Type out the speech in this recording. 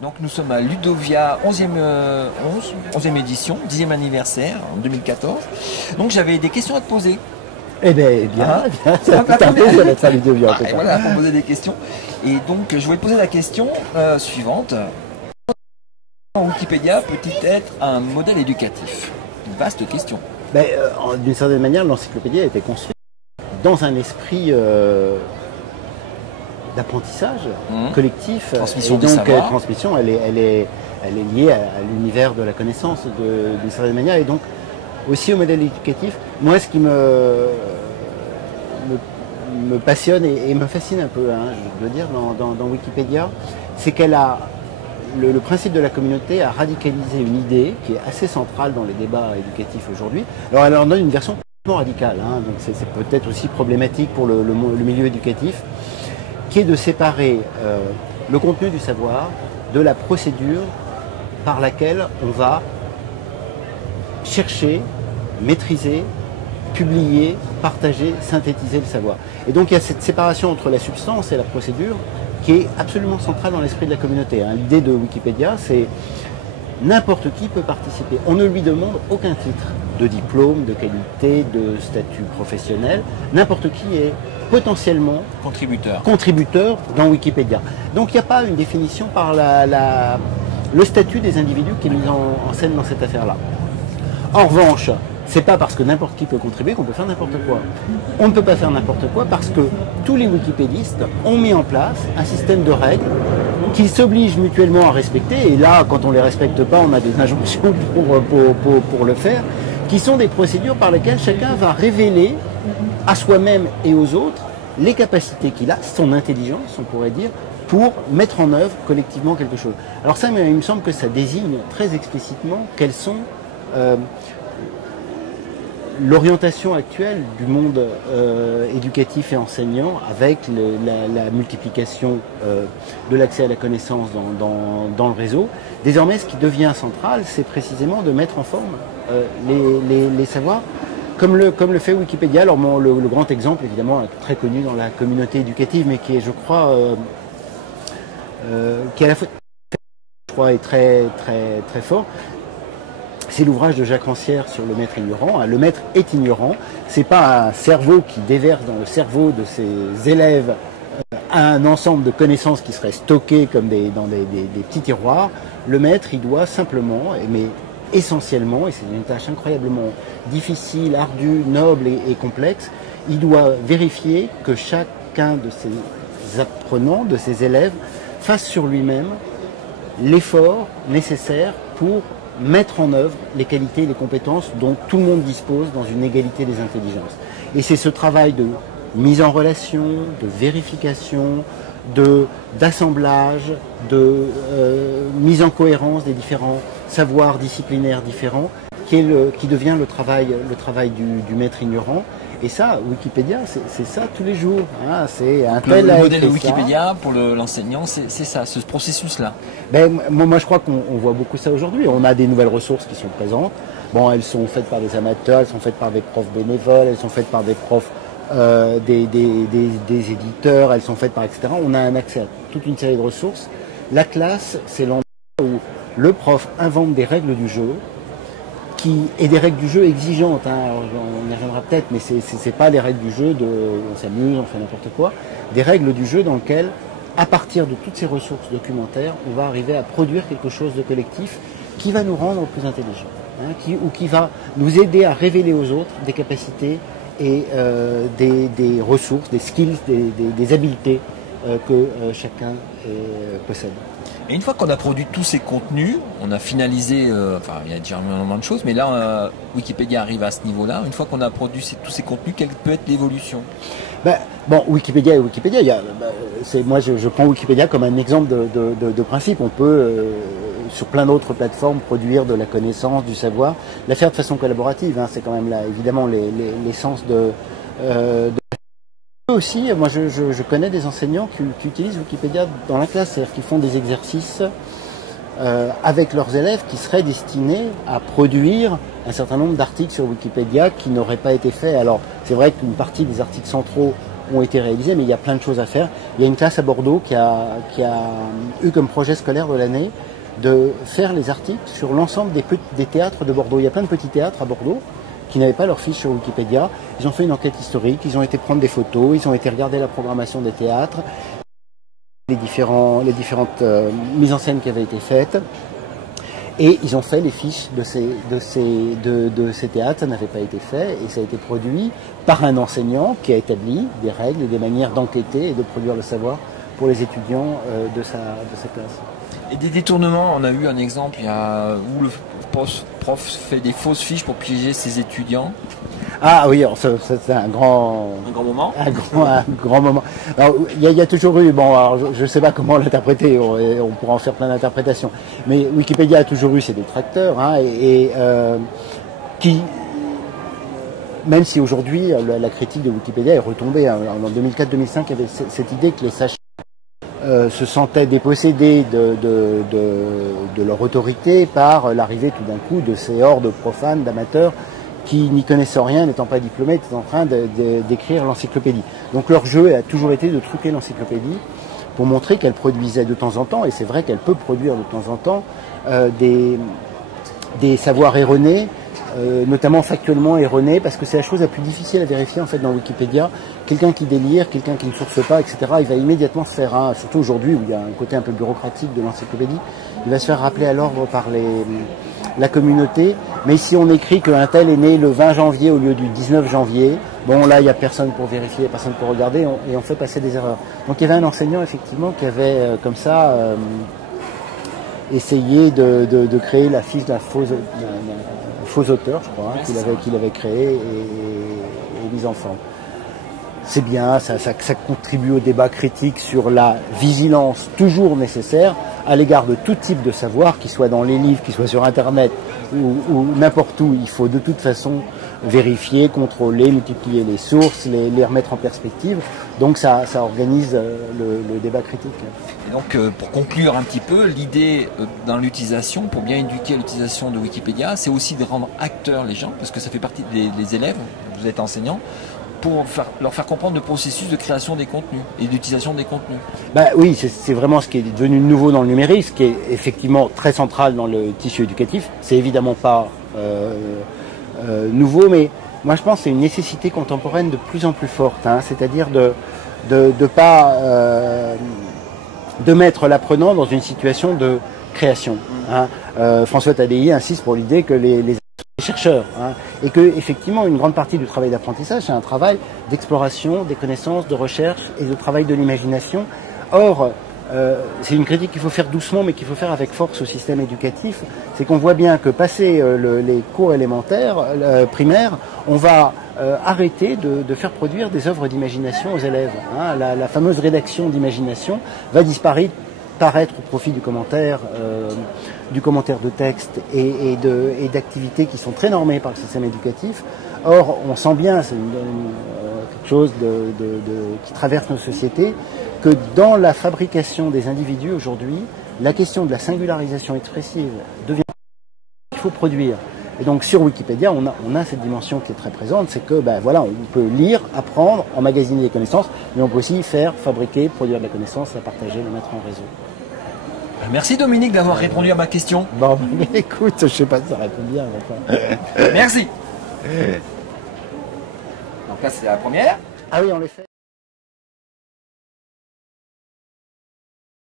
Donc nous sommes à Ludovia, 11e édition, 10e anniversaire en 2014. Donc j'avais des questions à te poser. Eh bien, ça va être un plaisir d'être à Ludovia. Et voilà, pour poser des questions. Et donc je vais te poser la question suivante. Wikipédia peut-il être un modèle éducatif? Une vaste question. D'une certaine manière, l'encyclopédie a été construite dans un esprit d'apprentissage collectif. Transmission et donc, des savoirs. transmission, elle est liée à l'univers de la connaissance d'une certaine manière, et donc aussi au modèle éducatif. Moi, ce qui me passionne et me fascine un peu, hein, je dois dire, dans Wikipédia, c'est qu'elle a le principe de la communauté a radicalisé une idée qui est assez centrale dans les débats éducatifs aujourd'hui. Alors elle en donne une version complètement radicale, hein, donc c'est peut-être aussi problématique pour le milieu éducatif, qui est de séparer le contenu du savoir de la procédure par laquelle on va chercher, maîtriser, publier, partager, synthétiser le savoir. Et donc il y a cette séparation entre la substance et la procédure qui est absolument centrale dans l'esprit de la communauté. Hein. L'idée de Wikipédia, c'est n'importe qui peut participer. On ne lui demande aucun titre de diplôme, de qualité, de statut professionnel. N'importe qui est potentiellement contributeur dans Wikipédia. Donc il n'y a pas une définition par le statut des individus qui est mis en scène dans cette affaire-là. En revanche, c'est pas parce que n'importe qui peut contribuer qu'on peut faire n'importe quoi. On ne peut pas faire n'importe quoi parce que tous les wikipédistes ont mis en place un système de règles qu'ils s'obligent mutuellement à respecter. Et là, quand on ne les respecte pas, on a des injonctions pour le faire, qui sont des procédures par lesquelles chacun va révéler à soi-même et aux autres les capacités qu'il a, son intelligence, on pourrait dire, pour mettre en œuvre collectivement quelque chose. Alors ça, il me semble que ça désigne très explicitement quelles sont l'orientation actuelle du monde éducatif et enseignant, avec la multiplication de l'accès à la connaissance dans le réseau. Désormais, ce qui devient central, c'est précisément de mettre en forme les savoirs, comme le fait Wikipédia. Alors le grand exemple, évidemment, très connu dans la communauté éducative, mais qui est, je crois, qui à la fois, je crois, est très fort. C'est l'ouvrage de Jacques Rancière sur le maître ignorant. Le maître est ignorant. C'est pas un cerveau qui déverse dans le cerveau de ses élèves un ensemble de connaissances qui seraient stockées comme dans des petits tiroirs. Le maître, il doit simplement, mais essentiellement, et c'est une tâche incroyablement difficile, ardue, noble et complexe, il doit vérifier que chacun de ses apprenants, de ses élèves, fasse sur lui-même l'effort nécessaire pour mettre en œuvre les qualités et les compétences dont tout le monde dispose dans une égalité des intelligences. Et c'est ce travail de mise en relation, de vérification, d'assemblage, de mise en cohérence des différents savoirs disciplinaires différents qui devient le travail du maître ignorant. Et ça, Wikipédia, c'est ça tous les jours. Hein. C'est un tel le modèle de Wikipédia pour l'enseignant, c'est ça, ce processus-là. Moi, je crois qu'on voit beaucoup ça aujourd'hui. On a des nouvelles ressources qui sont présentes. Bon, elles sont faites par des amateurs, elles sont faites par des profs bénévoles, elles sont faites par des profs, des éditeurs, elles sont faites par etc. On a un accès à toute une série de ressources. La classe, c'est l'endroit où le prof invente des règles du jeu, et des règles du jeu exigeantes, hein. Alors, on y reviendra peut-être, mais c'est pas des règles du jeu on s'amuse, on fait n'importe quoi, des règles du jeu dans lesquelles, à partir de toutes ces ressources documentaires, on va arriver à produire quelque chose de collectif qui va nous rendre plus intelligents, hein, qui va nous aider à révéler aux autres des capacités et des ressources, des skills, des habiletés que chacun possède. Et une fois qu'on a produit tous ces contenus, on a finalisé, il y a déjà énormément de choses, mais là, Wikipédia arrive à ce niveau-là. Une fois qu'on a produit tous ces contenus, quelle peut être l'évolution? Wikipédia et Wikipédia, moi je prends Wikipédia comme un exemple de principe. On peut, sur plein d'autres plateformes, produire de la connaissance, du savoir, la faire de façon collaborative. Hein, c'est quand même là, évidemment, l'essence de aussi, moi je connais des enseignants qui utilisent Wikipédia dans la classe, c'est-à-dire qu'ils font des exercices avec leurs élèves qui seraient destinés à produire un certain nombre d'articles sur Wikipédia qui n'auraient pas été faits. Alors c'est vrai qu'une partie des articles centraux ont été réalisés, mais il y a plein de choses à faire. il y a une classe à Bordeaux qui a eu comme projet scolaire de l'année de faire les articles sur l'ensemble des théâtres de Bordeaux. Il y a plein de petits théâtres à Bordeaux qui n'avaient pas leur fiche sur Wikipédia. Ils ont fait une enquête historique, ils ont été prendre des photos, ils ont été regarder la programmation des théâtres, les différentes mises en scène qui avaient été faites. Et ils ont fait les fiches de ces théâtres, ça n'avait pas été fait, et ça a été produit par un enseignant qui a établi des règles et des manières d'enquêter et de produire le savoir pour les étudiants de sa classe. Et des détournements, on a eu un exemple où le prof fait des fausses fiches pour piéger ses étudiants. Ah oui, c'est un grand moment. Un grand moment. Alors, il y a toujours eu, bon, alors, je ne sais pas comment l'interpréter, on pourra en faire plein d'interprétations, mais Wikipédia a toujours eu ses détracteurs, hein, qui, même si aujourd'hui la critique de Wikipédia est retombée, hein, en 2004-2005, il y avait cette idée que les sachants se sentaient dépossédés de leur autorité par l'arrivée tout d'un coup de ces hordes profanes d'amateurs qui n'y connaissant rien, n'étant pas diplômés, étaient en train d'écrire l'encyclopédie. Donc leur jeu a toujours été de truquer l'encyclopédie pour montrer qu'elle produisait de temps en temps, et c'est vrai qu'elle peut produire de temps en temps, des savoirs erronés, notamment factuellement erronés, parce que c'est la chose la plus difficile à vérifier en fait dans Wikipédia. Quelqu'un qui délire, quelqu'un qui ne source pas, etc., il va immédiatement se faire, surtout aujourd'hui où il y a un côté un peu bureaucratique de l'encyclopédie, il va se faire rappeler à l'ordre par la communauté. Mais si on écrit qu'un tel est né le 20 janvier au lieu du 19 janvier, bon là il n'y a personne pour vérifier, personne pour regarder, et on fait passer des erreurs. Donc il y avait un enseignant effectivement qui avait comme ça essayé de créer la fiche d'un faux auteur, je crois, hein, qu'il avait créé et mis en forme. C'est bien, ça contribue au débat critique sur la vigilance toujours nécessaire à l'égard de tout type de savoir, qu'il soit dans les livres, qu'il soit sur Internet ou n'importe où. Il faut de toute façon vérifier, contrôler, multiplier les sources, les remettre en perspective. Donc ça organise le débat critique. Et donc pour conclure un petit peu, l'idée dans l'utilisation, pour bien éduquer l'utilisation de Wikipédia, c'est aussi de rendre acteurs les gens, parce que ça fait partie des élèves, vous êtes enseignant, pour leur faire comprendre le processus de création des contenus et d'utilisation des contenus. Bah oui, c'est vraiment ce qui est devenu nouveau dans le numérique, ce qui est effectivement très central dans le tissu éducatif. C'est évidemment pas nouveau, mais moi je pense que c'est une nécessité contemporaine de plus en plus forte, hein, c'est-à-dire de mettre l'apprenant dans une situation de création. Hein. François Tadei insiste pour l'idée que les chercheurs, hein, et que effectivement une grande partie du travail d'apprentissage c'est un travail d'exploration, des connaissances, de recherche et de travail de l'imagination. Or, c'est une critique qu'il faut faire doucement mais qu'il faut faire avec force au système éducatif, c'est qu'on voit bien que passé les cours élémentaires, primaires, on va arrêter de faire produire des œuvres d'imagination aux élèves. Hein. La fameuse rédaction d'imagination va disparaître au profit du commentaire de texte et d'activités qui sont très normées par le système éducatif. Or, on sent bien, c'est quelque chose qui traverse nos sociétés, que dans la fabrication des individus aujourd'hui, la question de la singularisation expressive devient il faut produire. Et donc sur Wikipédia, on a cette dimension qui est très présente, c'est que ben, voilà, on peut lire, apprendre, emmagasiner des connaissances, mais on peut aussi faire, fabriquer, produire de la connaissance, la partager, la mettre en réseau. Merci Dominique d'avoir répondu à ma question. Bon, écoute, je sais pas si ça répond bien. Enfin. Merci. Donc là c'est la première. Ah oui, on les fait.